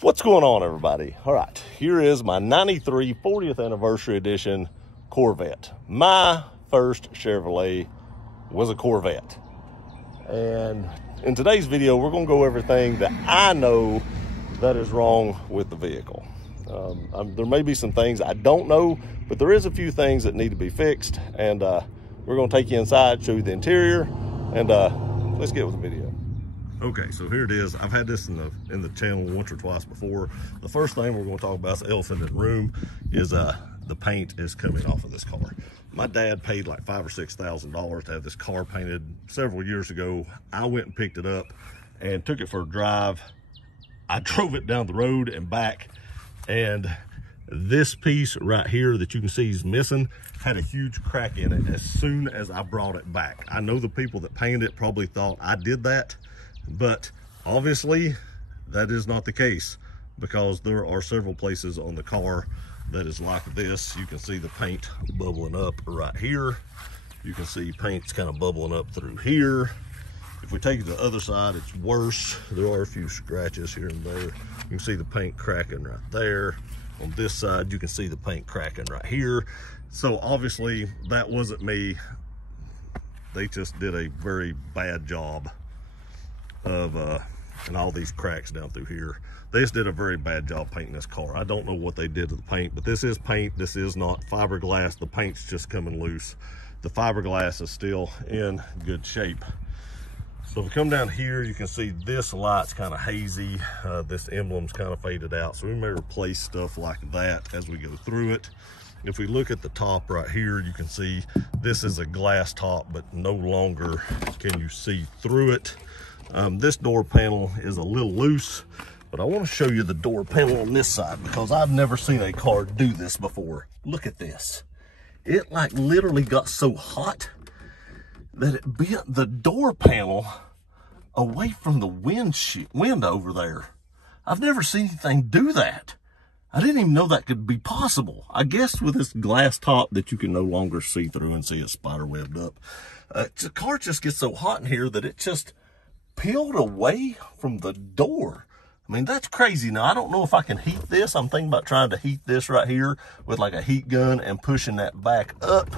What's going on, everybody? All right, here is my 93 40th anniversary edition Corvette. My first Chevrolet was a Corvette. And in today's video, we're gonna go over everything that I know that is wrong with the vehicle. There may be some things I don't know, but there is a few things that need to be fixed. And we're gonna take you inside, show you the interior, and let's get with the video. Okay, so here it is. I've had this in the channel once or twice before. The first thing we're going to talk about is the elephant in the room is the paint is coming off of this car. My dad paid like $5,000 or $6,000 to have this car painted several years ago. I went and picked it up and took it for a drive. I drove it down the road and back, and this piece right here that you can see is missing had a huge crack in it as soon as I brought it back. I know the people that painted it probably thought I did that, but obviously that is not the case, because there are several places on the car that is like this. You can see the paint bubbling up right here. You can see paint's kind of bubbling up through here. If we take it to the other side, it's worse. There are a few scratches here and there. You can see the paint cracking right there. On this side, you can see the paint cracking right here. So obviously that wasn't me. They just did a very bad job of and all these cracks down through here. They just did a very bad job painting this car. I don't know what they did to the paint, but this is paint. This is not fiberglass. The paint's just coming loose. The fiberglass is still in good shape. So if we come down here, you can see this light's kind of hazy. This emblem's kind of faded out. So we may replace stuff like that as we go through it. If we look at the top right here, you can see this is a glass top, but no longer can you see through it. This door panel is a little loose, but I want to show you the door panel on this side because I've never seen a car do this before. Look at this. It like literally got so hot that it bent the door panel away from the wind over there. I've never seen anything do that. I didn't even know that could be possible. I guess with this glass top that you can no longer see through and see it spider webbed up. The car just gets so hot in here that it just peeled away from the door. I mean, that's crazy. Now, I don't know if I can heat this. I'm thinking about trying to heat this right here with like a heat gun and pushing that back up.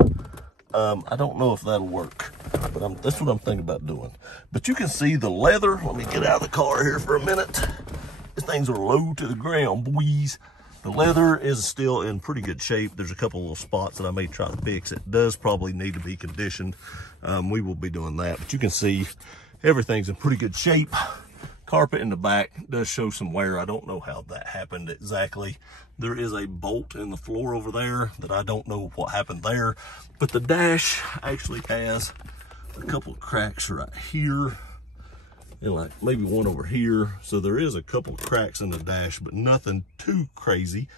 I don't know if that'll work, but that's what I'm thinking about doing. But you can see the leather. Let me get out of the car here for a minute. These things are low to the ground, boys. The leather is still in pretty good shape. There's a couple little spots that I may try to fix. It does probably need to be conditioned. We will be doing that, but you can see everything's in pretty good shape. Carpet in the back does show some wear. I don't know how that happened exactly. There is a bolt in the floor over there that I don't know what happened there, but the dash actually has a couple of cracks right here and like maybe one over here. So there is a couple of cracks in the dash, but nothing too crazy.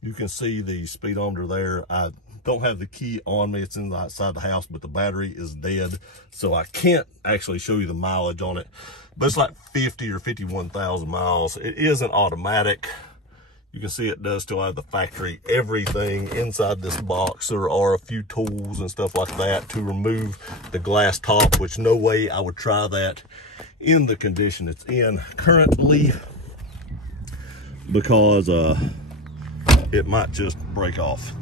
You can see the speedometer there. I don't have the key on me. It's inside the house, but the battery is dead. So I can't actually show you the mileage on it, but it's like 50 or 51,000 miles. It isn't automatic. You can see it does still have the factory everything inside this box. There are a few tools and stuff like that to remove the glass top, which no way I would try that in the condition it's in currently, because it might just break off.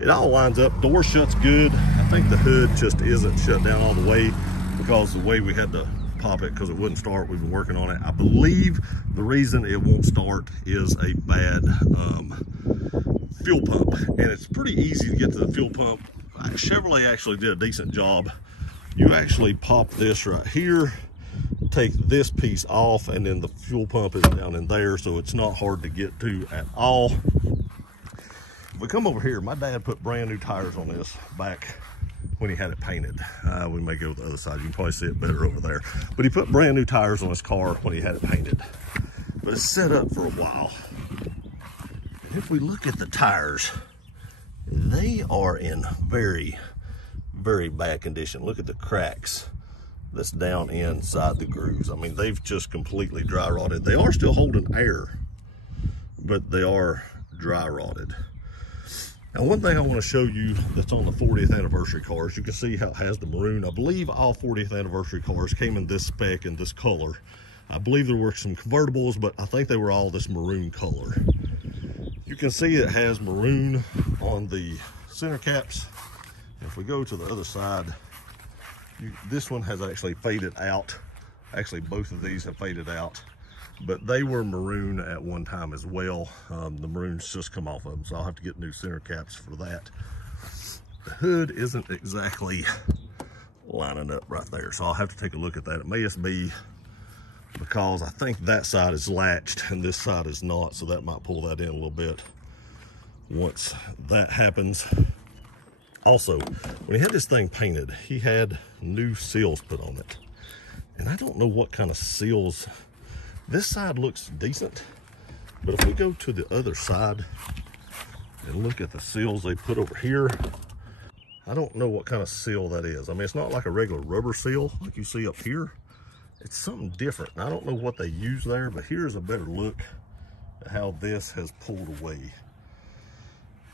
It all lines up. Door shuts good. I think the hood just isn't shut down all the way because the way we had to pop it because it wouldn't start. We've been working on it. I believe the reason it won't start is a bad fuel pump, and it's pretty easy to get to the fuel pump. Chevrolet actually did a decent job. You actually pop this right here, take this piece off, and then the fuel pump is down in there, so it's not hard to get to at all. If we come over here, my dad put brand new tires on this back when he had it painted. We may go to the other side. You can probably see it better over there. But he put brand new tires on his car when he had it painted. But it's set up for a while. And if we look at the tires, they are in very, very bad condition. Look at the cracks that's down inside the grooves. I mean, they've just completely dry rotted. They are still holding air, but they are dry rotted. Now, one thing I want to show you that's on the 40th anniversary cars, you can see how it has the maroon. I believe all 40th anniversary cars came in this spec and this color. I believe there were some convertibles, but I think they were all this maroon color. You can see it has maroon on the center caps. If we go to the other side, this one has actually faded out. Actually, both of these have faded out, but they were maroon at one time as well. The maroon's just come off of them, so I'll have to get new center caps for that. The hood isn't exactly lining up right there, so I'll have to take a look at that. It may just be because I think that side is latched and this side is not, so that might pull that in a little bit once that happens. Also, when he had this thing painted, he had new seals put on it, and I don't know what kind of seals. This side looks decent, but if we go to the other side and look at the seals they put over here, I don't know what kind of seal that is. I mean, it's not like a regular rubber seal like you see up here. It's something different. And I don't know what they use there, but here's a better look at how this has pulled away.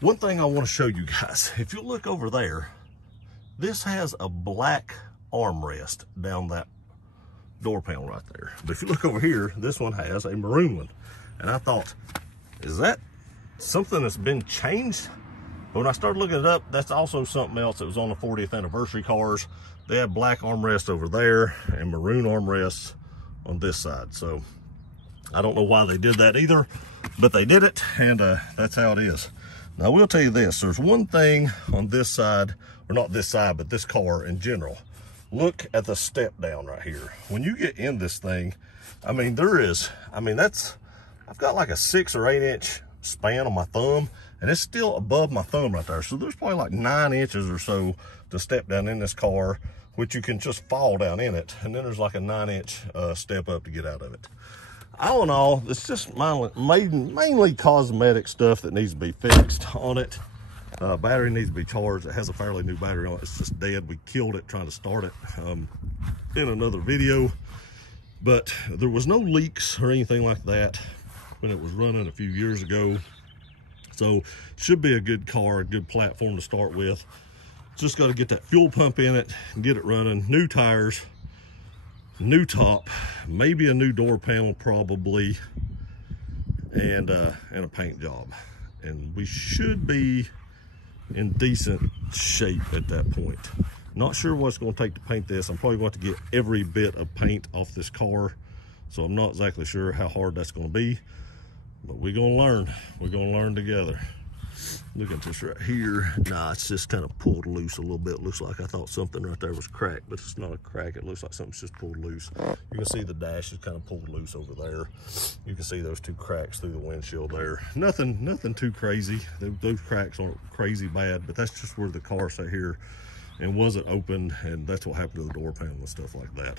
One thing I want to show you guys, if you look over there, this has a black armrest down that door panel right there. But if you look over here, this one has a maroon one. And I thought, is that something that's been changed? But when I started looking it up, that's also something else that was on the 40th anniversary cars. They had black armrests over there and maroon armrests on this side. So I don't know why they did that either, but they did it, and that's how it is. Now I will tell you this, there's one thing on this side, or not this side, but this car in general. Look at the step down right here. When you get in this thing, I mean, I've got like a 6 or 8 inch span on my thumb, and it's still above my thumb right there. So there's probably like 9 inches or so to step down in this car, which you can just fall down in it. And then there's like a 9-inch step up to get out of it. All in all, it's just mainly cosmetic stuff that needs to be fixed on it. Battery needs to be charged. It has a fairly new battery on it. It's just dead. We killed it trying to start it in another video. But there was no leaks or anything like that when it was running a few years ago. So should be a good car, a good platform to start with. Just got to get that fuel pump in it and get it running. New tires, new top, maybe a new door panel probably, and a paint job. And we should be in decent shape at that point. Not sure what it's going to take to paint this. I'm probably going to get every bit of paint off this car, so I'm not exactly sure how hard that's going to be, but we're going to learn. We're going to learn together. Look at this right here. Nah, it's just kind of pulled loose a little bit. Looks like I thought something right there was cracked, but it's not a crack. It looks like something's just pulled loose. You can see the dash is kind of pulled loose over there. You can see those 2 cracks through the windshield there. Nothing too crazy. Those cracks aren't crazy bad, but that's just where the car sat here and wasn't open, and that's what happened to the door panel and stuff like that.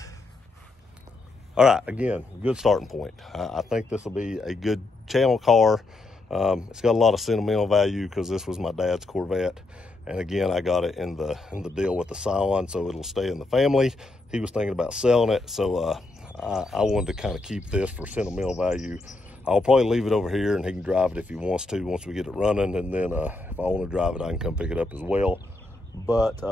All right, again, good starting point. I think this will be a good channel car. It's got a lot of sentimental value because this was my dad's Corvette, and again, I got it in the deal with the Scion, so it'll stay in the family. He was thinking about selling it, so I wanted to kind of keep this for sentimental value. I'll probably leave it over here, and he can drive it if he wants to once we get it running, and then if I want to drive it, I can come pick it up as well. But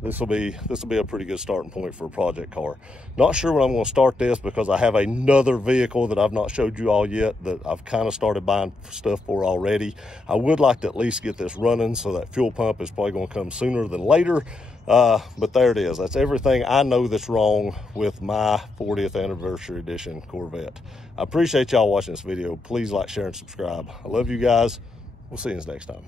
this will be a pretty good starting point for a project car. Not sure when I'm going to start this because I have another vehicle that I've not showed you all yet that I've kind of started buying stuff for already. I would like to at least get this running, so that fuel pump is probably going to come sooner than later. But there it is. That's everything I know that's wrong with my 40th anniversary edition Corvette. I appreciate y'all watching this video. Please like, share, and subscribe. I love you guys. We'll see you next time.